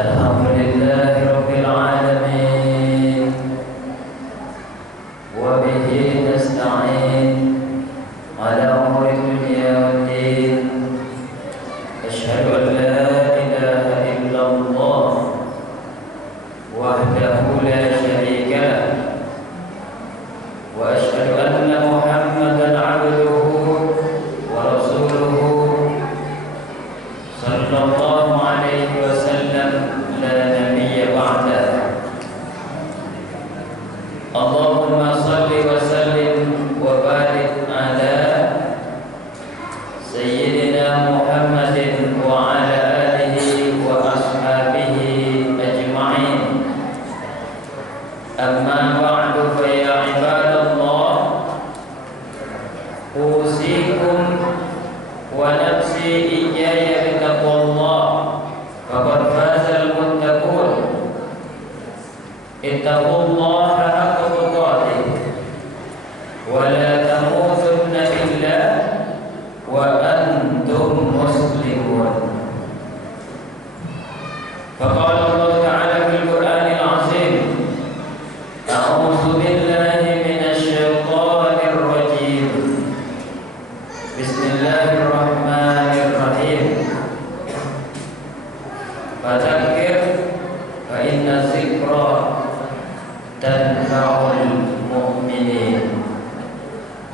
Alhamdulillahirabbil alamin wa bihi nasta'in ala umuri dunya waddin. Asyhadu an la ilaha illallah wahdahu la syarika lah wa asyhadu anna Muhammadan 'abduhu wa rasuluhu sallallahu alaihi wasallam la nabiyya ba'da. Allahumma salli wa sallim wa barik ala sayyidina Muhammadin wa ala alihi wa ashabihi ajma'in. Amma ba'du fa ya ibadallah, usikum wa nafsi iyaya bitaqwallah faqad fazal muttaqun. Ittaqullaha haqqa tuqatih wa la tamutunna illa wa antum muslimun. Faqala Allah Ta'ala fil Qur'anil 'azim, a'udzu billahi minasy syaithanir rajim. Bismillahirrahmanirrahim. Fadzakir fa inna dzikra tanfa'ul mu'minin.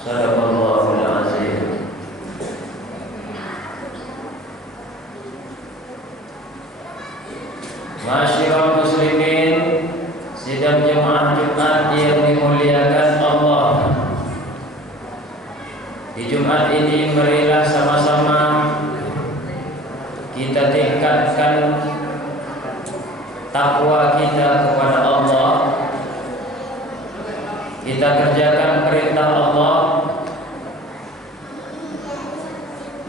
Shadaqallahul azim. Masyiral muslimin, sidang jemaah Jumat yang dimuliakan Allah. Di Jumat ini marilah sama-sama kita tingkatkan takwa kita kepada Allah. Kita kerjakan perintah Allah,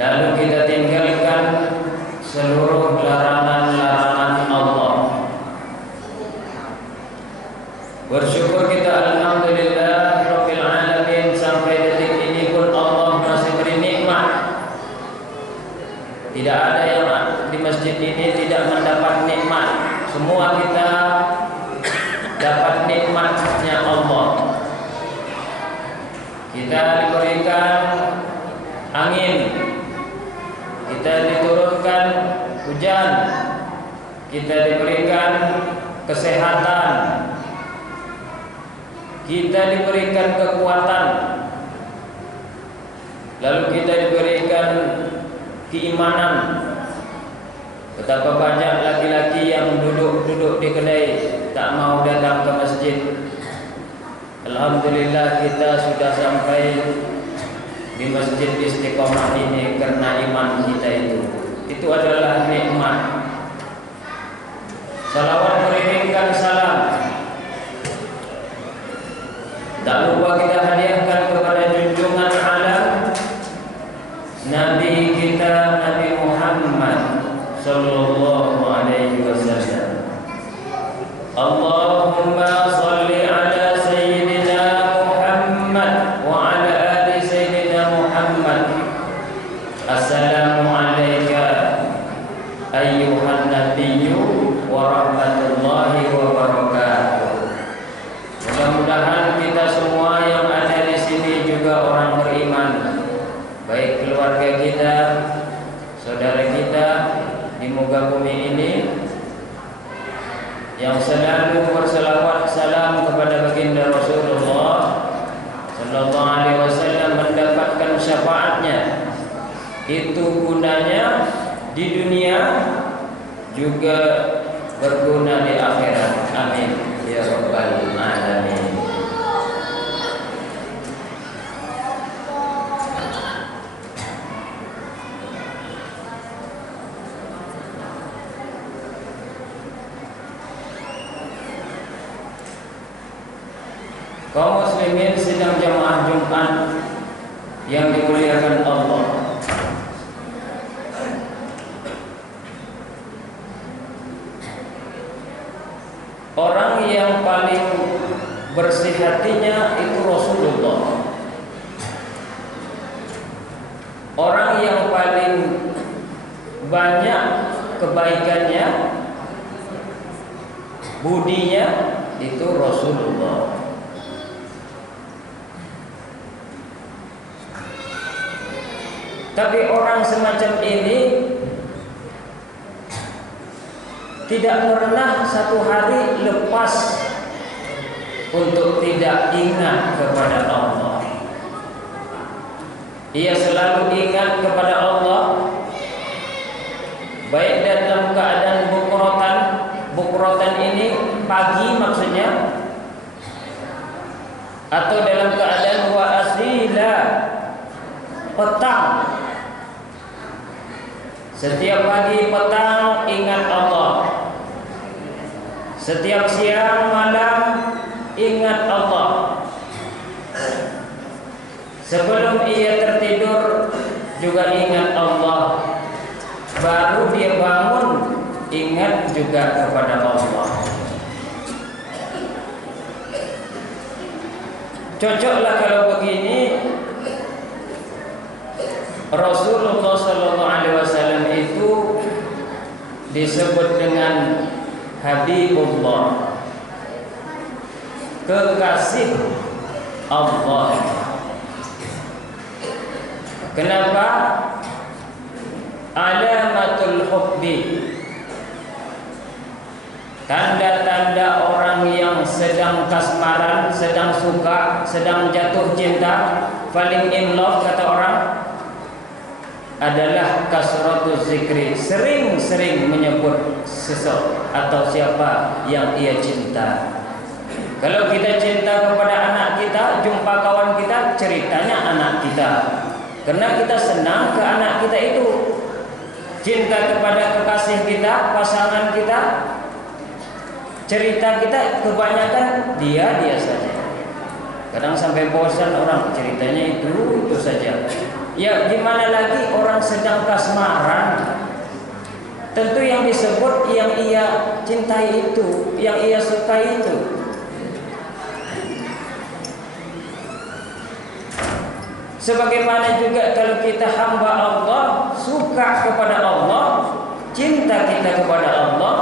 lalu kita tinggalkan seluruh larangan-larangan Allah. Bersyukur kita alhamdulillah rabbil alamin, sampai detik ini pun Allah masih beri nikmat. Tidak ada yang di masjid ini tidak mendapat nikmat. Semua kita dapat nikmatnya Allah. Kita diberikan angin, kita diturunkan hujan, kita diberikan kesehatan, kita diberikan kekuatan, lalu kita diberikan keimanan. Betapa banyak laki-laki yang duduk di kedai, tak mau datang ke masjid. Alhamdulillah kita sudah sampai di Masjid Istiqomah ini karena iman kita itu. Itu adalah nikmat. Salawat mengirimkan salam. Tak lupa kita hadiahkan kepada junjungan alam Nabi kita, Nabi Muhammad sallallahu alaihi wasallam. Allahumma salli ala sayyidina Muhammad wa ala ali sayyidina Muhammad. Assalamu alayka ayyuhan nabiyyu wa rahmatullahi wa barakatuh. Mudah-mudahan kita semua yang ada di sini juga orang beriman, baik keluarga kita, saudara kita di muka bumi ini, yang selalu berselawat salam kepada baginda Rasulullah sallallahu alaihi wasallam, mendapatkan syafaatnya. Itu gunanya di dunia, juga berguna di akhirat. Amin ya rabbal alamin. Kaum muslimin sidang jamaah Jumat yang dimuliakan Allah. Orang yang paling bersih hatinya itu Rasulullah. Orang yang paling banyak kebaikannya budinya itu Rasulullah. Tapi orang semacam ini tidak pernah satu hari lepas untuk tidak ingat kepada Allah. Ia selalu ingat kepada Allah, baik dalam keadaan bukrotan ini pagi maksudnya, atau dalam keadaan wa asila petang. Setiap pagi petang ingat Allah, setiap siang malam ingat Allah. Sebelum ia tertidur juga ingat Allah. Baru dia bangun ingat juga kepada Allah. Cocoklah kalau begini. Rasulullah SAW itu disebut dengan Habibullah, kekasih Allah. Kenapa? Alamatul hubbi, tanda-tanda orang yang sedang kasmaran, sedang suka, sedang jatuh cinta, falling in love kata orang, adalah kasratul zikri, sering-sering menyebut seseorang atau siapa yang ia cinta. Kalau kita cinta kepada anak kita, jumpa kawan kita, ceritanya anak kita, karena kita senang ke anak kita itu. Cinta kepada kekasih kita, pasangan kita, cerita kita kebanyakan dia saja. Kadang sampai bosan orang ceritanya itu saja. Ya gimana lagi orang sedang kasmaran, tentu yang disebut yang ia cintai itu, yang ia sukai itu. Sebagaimana juga kalau kita hamba Allah, suka kepada Allah, cinta kita kepada Allah,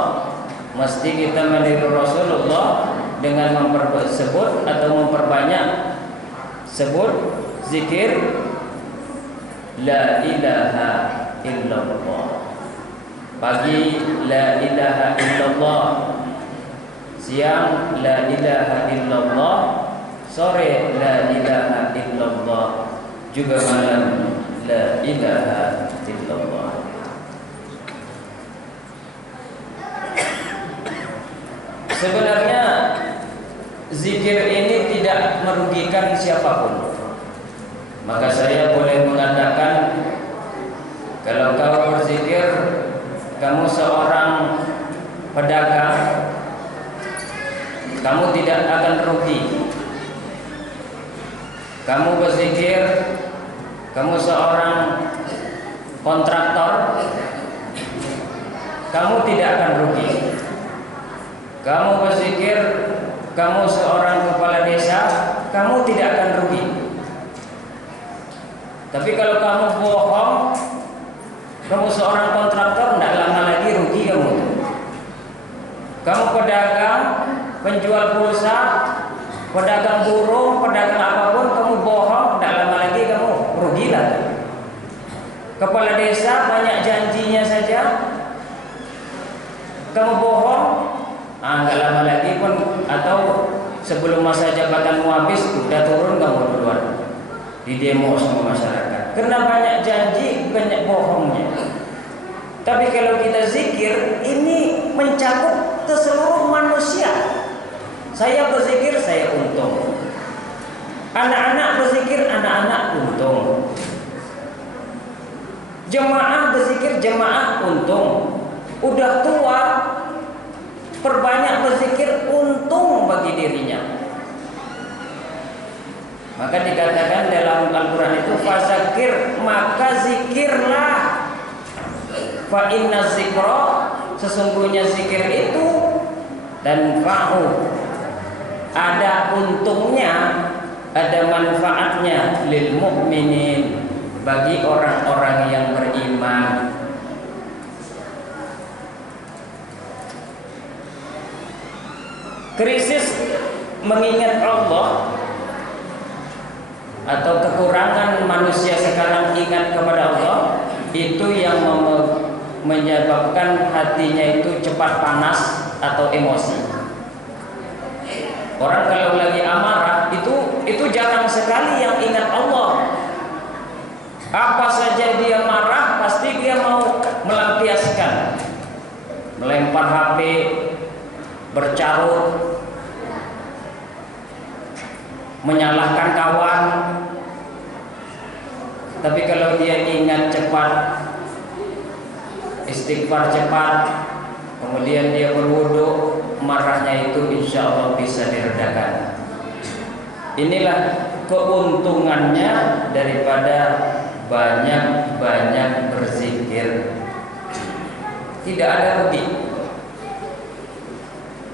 mesti kita meniru Rasulullah dengan mempersebut atau memperbanyak sebut zikir la ilaha illallah. Pagi la ilaha illallah, siang la ilaha illallah, sore la ilaha illallah, juga malam la ilaha illallah. Sebenarnya zikir ini tidak merugikan siapapun. Maka saya boleh mengatakan, kalau kau berzikir, kamu seorang pedagang, kamu tidak akan rugi. Kamu berzikir, kamu seorang kontraktor, kamu tidak akan rugi. Kamu berzikir, kamu seorang kepala desa, kamu tidak akan rugi. Tapi kalau kamu bohong, kamu seorang kontraktor, tidak lama lagi rugi kamu. Kamu pedagang, penjual pulsa, pedagang burung, pedagang apapun, kamu bohong, tidak lama lagi kamu rugilah. Kepala desa banyak janjinya saja, kamu bohong, nggak lama lagi pun, atau sebelum masa jabatanmu habis udah turun kamu duluan di demo sama masyarakat, karena banyak janji, banyak bohongnya. Tapi kalau kita zikir, ini mencakup ke seluruh manusia. Saya berzikir, saya untung. Anak-anak berzikir, anak-anak untung. Jemaah berzikir, jemaah untung. Udah tua, perbanyak berzikir, untung bagi dirinya. Maka dikatakan dalam Al-Quran itu, fazakir, maka zikirlah. Fa inna zikra, sesungguhnya zikir itu dan fa'u, ada untungnya, ada manfaatnya lil mu'minin, bagi orang-orang yang beriman. krisis mengingat Allah atau kekurangan manusia sekarang ingat kepada Allah, itu yang menyebabkan hatinya itu cepat panas atau emosi. Orang kalau lagi amarah itu jarang sekali yang ingat Allah. Apa saja dia marah pasti dia mau melampiaskan, melempar HP, bercarut, menyalahkan kawan. Tapi kalau dia ingat cepat, istighfar cepat, kemudian dia berwudu, marahnya itu insya Allah bisa diredakan. Inilah keuntungannya daripada banyak-banyak berzikir. Tidak ada rugi.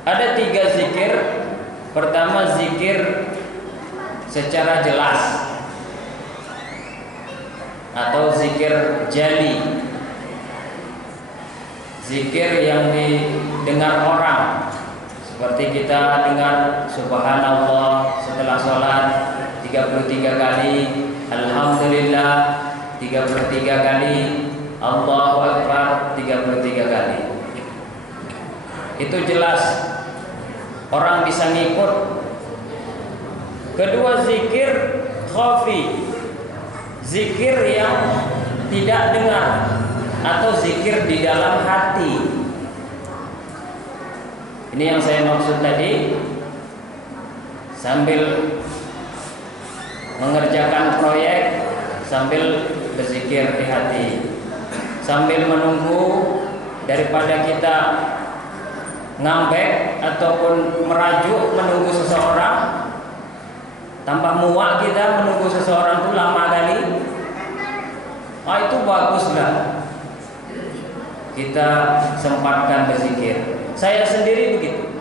Ada 3 zikir. Pertama, zikir secara jelas atau zikir jali, zikir yang didengar orang, seperti kita dengar subhanallah setelah sholat 33 kali, alhamdulillah 33 kali, Allahu Akbar 33 kali. Itu jelas orang bisa ngikut. Kedua, zikir khafi, zikir yang tidak dengar atau zikir di dalam hati. Ini yang saya maksud tadi. Sambil mengerjakan proyek, sambil berzikir di hati, sambil menunggu, daripada kita ngambek ataupun merajuk menunggu seseorang, tambah muak kita menunggu seseorang itu lama kali. Itu baguslah kita sempatkan berzikir. Saya sendiri begitu.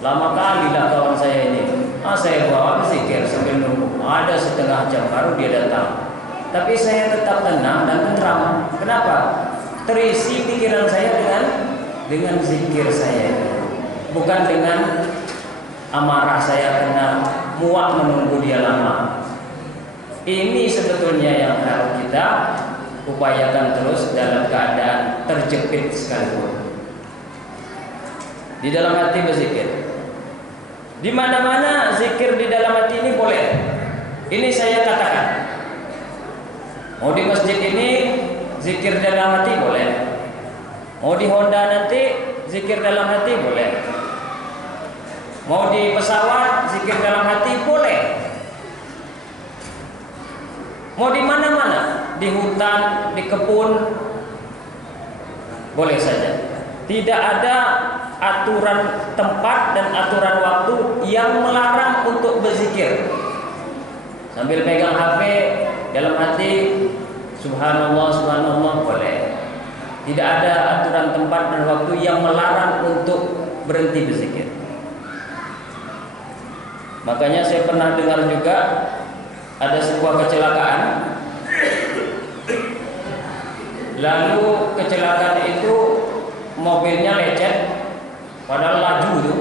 Lama kali lah kawan saya ini. Saya bawa berzikir sambil nunggu. Ada setengah jam baru dia datang. Tapi saya tetap tenang dan tenteram. Kenapa? Terisi pikiran saya dengan zikir saya, bukan dengan amarah saya karena muak menunggu dia lama. Ini sebetulnya yang harus kita upayakan terus dalam keadaan terjepit sekalipun. Di dalam hati berzikir. Di mana-mana zikir di dalam hati ini boleh. Ini saya katakan. Mau di masjid ini zikir dalam hati boleh. Mau di Honda nanti zikir dalam hati boleh. Mau di pesawat zikir dalam hati boleh. Mau di mana-mana, di hutan, di kebun, boleh saja. Tidak ada aturan tempat dan aturan waktu yang melarang untuk berzikir. Sambil pegang HP dalam hati, subhanallah, subhanallah, boleh. Tidak ada aturan tempat dan waktu yang melarang untuk berhenti berzikir. Makanya saya pernah dengar juga ada sebuah kecelakaan. Lalu kecelakaan itu mobilnya lecet, padahal laju itu,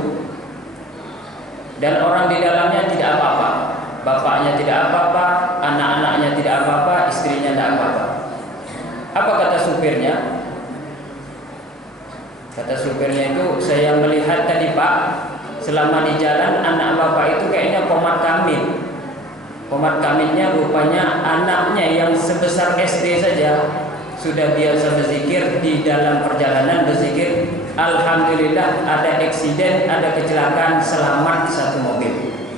dan orang di dalamnya tidak apa-apa. Bapaknya tidak apa-apa, anak-anaknya tidak apa-apa, istrinya tidak apa-apa. Apa kata supirnya? Kata supirnya itu, saya melihat tadi Pak, selama di jalan anak bapak itu kayaknya komat kamit. Komat kamitnya rupanya anaknya yang sebesar SD saja sudah biasa berzikir di dalam perjalanan, berzikir alhamdulillah ada eksiden, ada kecelakaan, selamat satu mobil.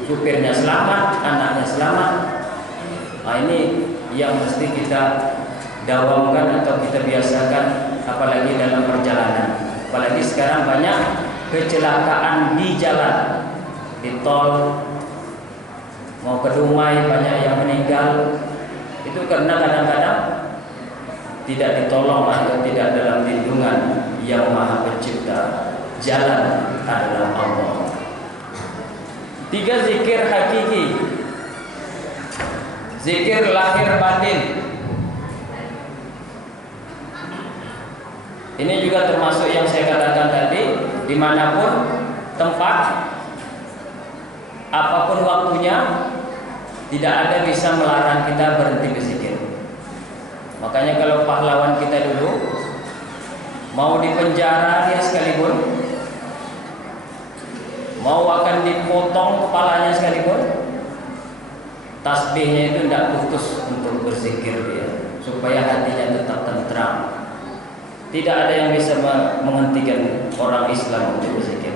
Supirnya selamat, anaknya selamat. Ini yang mesti kita dawamkan atau kita biasakan, apalagi dalam perjalanan. Apalagi sekarang banyak kecelakaan di jalan, di tol, mau ke Dumai banyak yang meninggal. Itu karena kadang-kadang tidak ditolong atau tidak dalam lindungan Yang Maha Pencipta. Jalan adalah Allah. 3 zikir hakiki, zikir lahir batin. Ini juga termasuk yang saya katakan tadi, dimanapun tempat, apapun waktunya, tidak ada bisa melarang kita berhenti berzikir. Makanya kalau pahlawan kita dulu mau dipenjara dia sekalipun, mau akan dipotong kepalanya sekalipun, tasbihnya itu tidak putus untuk berzikir dia, supaya hatinya tetap tentram. Tidak ada yang bisa menghentikan orang Islam untuk berzikir.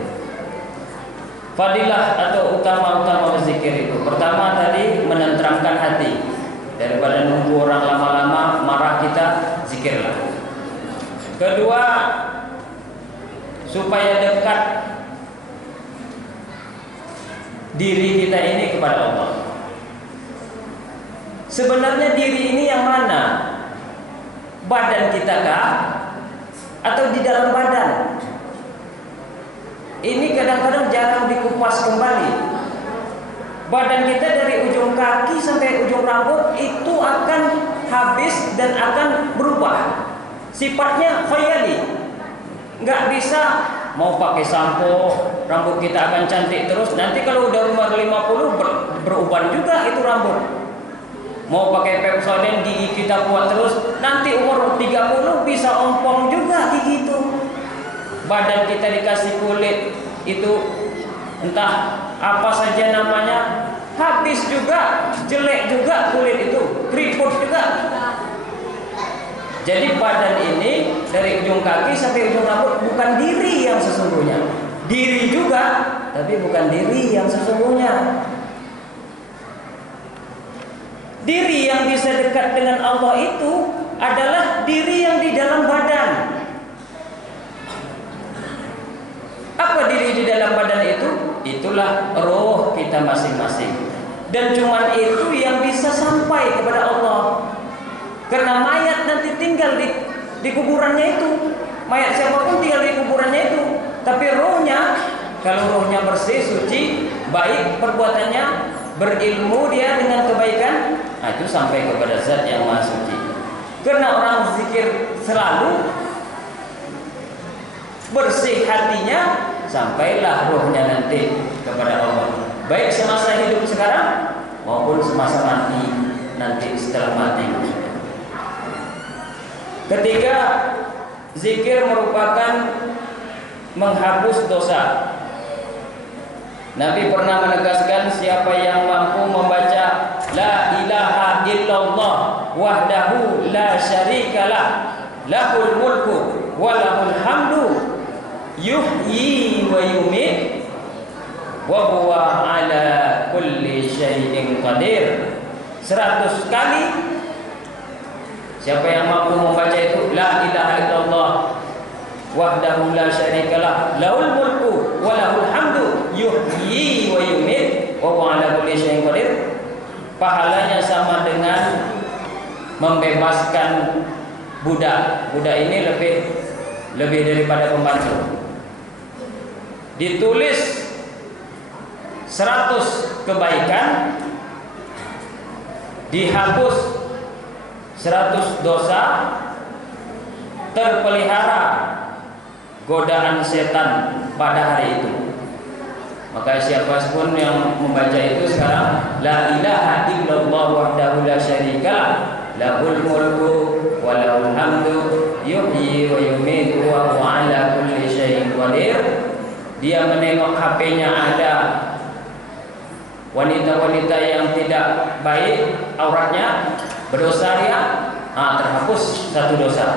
Fadilah atau utama-utama berzikir itu, pertama tadi menenteramkan hati. Daripada nunggu orang lama-lama marah kita, zikirlah. Kedua, supaya dekat diri kita ini kepada Allah. Sebenarnya diri ini yang mana? Badan kita kah? Atau di dalam badan? Ini kadang-kadang jarang dikupas kembali. Badan kita dari ujung kaki sampai ujung rambut itu akan habis dan akan berubah. Sifatnya khayali. Nggak bisa mau pakai sampo, rambut kita akan cantik terus. Nanti kalau udah umur 50 berubah juga itu rambut. Mau pakai Pepsodent, gigi kita kuat terus, nanti umur 30 bisa ompong juga gigi itu. Badan kita dikasih kulit itu entah apa saja namanya, habis juga, jelek juga kulit itu, keriput juga. Jadi badan ini dari ujung kaki sampai ujung rambut bukan diri yang sesungguhnya. Diri juga, tapi bukan diri yang sesungguhnya. Diri yang bisa dekat dengan Allah itu adalah diri yang di dalam badan. Apa diri di dalam badan itu? Itulah roh kita masing-masing. Dan cuma itu yang bisa sampai kepada Allah. Karena mayat nanti tinggal di kuburannya itu. Mayat siapapun tinggal di kuburannya itu. Tapi rohnya, kalau rohnya bersih, suci, baik perbuatannya, berilmu dia dengan kebaikan, nah itu sampai kepada zat yang maha suci. Karena orang zikir selalu, bersih hatinya, sampailah rohnya nanti kepada Allah. Baik semasa hidup sekarang maupun semasa mati nanti setelah mati. Ketiga, zikir merupakan menghapus dosa. Nabi pernah menegaskan siapa yang mampu membaca La ilaha illallah wahdahu la syarikalah lahul mulku wa lahul hamdu yuhyi wa yumit wa huwa ala kulli syai'in qadir. 100 kali siapa yang mampu membaca itu La ilaha illallah wahdahu la syarikalah lahul mulku wa lahul hamdu yuhyi wa yumit wa huwa ala kulli syai'in qadir, pahalanya sama dengan membebaskan budak. Budak ini lebih daripada pembantu. Ditulis 100 kebaikan, dihapus 100 dosa, terpelihara godaan setan pada hari itu. Maka siapapun yang membaca itu sekarang La ilaha illallah wahdahu la syarikalah lahul mulku wa lahul hamdu yuhyi wa yumitu wa huwa ala kulli syai'in qadir. Dia menengok HP-nya ada wanita-wanita yang tidak baik auratnya, berdosa dia, terhapus 1 dosa.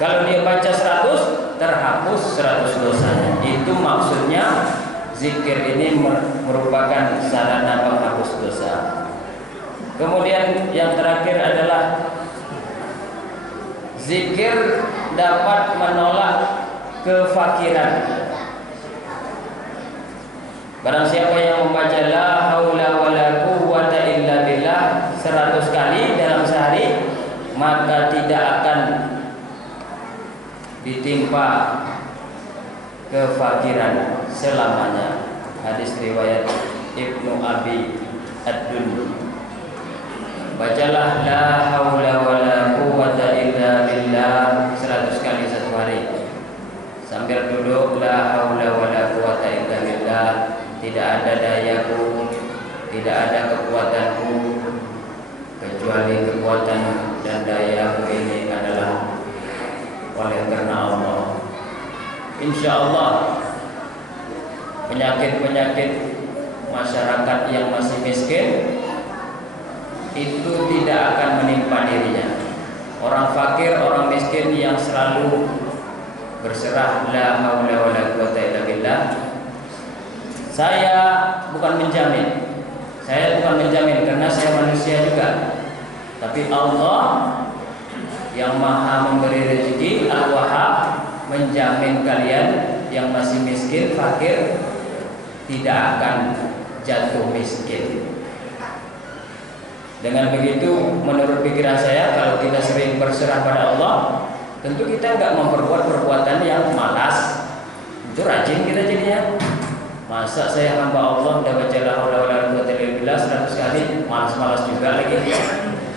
Kalau dia baca 100, terhapus 100 dosanya. Itu maksudnya zikir ini merupakan sarana penghapus dosa. Kemudian yang terakhir adalah zikir dapat menolak kefakiran. Barang siapa yang membaca la haula wala quwwata illa billah 100 kali dalam sehari, maka tidak akan ditimpa kefakiran selamanya. Hadis riwayat Ibnu Abi Ad-Dunya. Bacalah la haula wala quwwata illa billah 100 kali satu hari. Sambil duduk la haula wala quwwata tidak ada dayaku, tidak ada kekuatanku, kecuali kekuatan dan dayaku ini adalah oleh karena Allah. Insya Allah penyakit-penyakit masyarakat yang masih miskin itu tidak akan menimpa dirinya. Orang fakir, orang miskin yang selalu berserah la haula wala quwata illa billah. Saya bukan menjamin karena saya manusia juga. Tapi Allah yang Maha memberi rezeki, Al-Wahhab, menjamin kalian yang masih miskin, fakir tidak akan jatuh miskin. Dengan begitu, menurut pikiran saya, kalau kita sering berserah pada Allah, tentu kita nggak memperbuat perbuatan yang malas. Itu rajin kita jadinya. Masa saya hamba Allah udah baca la haula wala quwwata illa billah 100 kali, malas-malas juga lagi.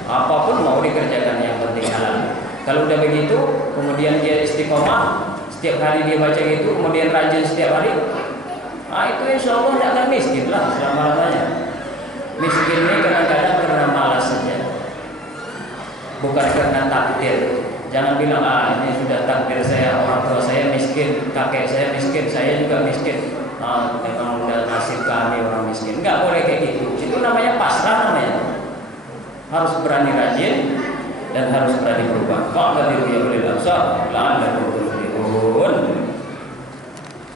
Apapun mau dikerjakan, yang penting halal. Kalau udah begitu, kemudian dia istiqomah, setiap hari dia baca gitu, kemudian rajin setiap hari, itu insya Allah tidak akan miskin lah selama-lamanya. Miskin ini kadang-kadang karena malas saja, bukan karena takdir. Jangan bilang ini sudah takdir saya, orang tua saya miskin, kakek saya miskin, saya juga miskin. Memang udah nasib kami orang miskin. Enggak boleh kayak gitu. Itu namanya pasrah namanya. Harus berani rajin dan harus berani berubah. Qad diru ya ulil absar la'allakum tuflihun.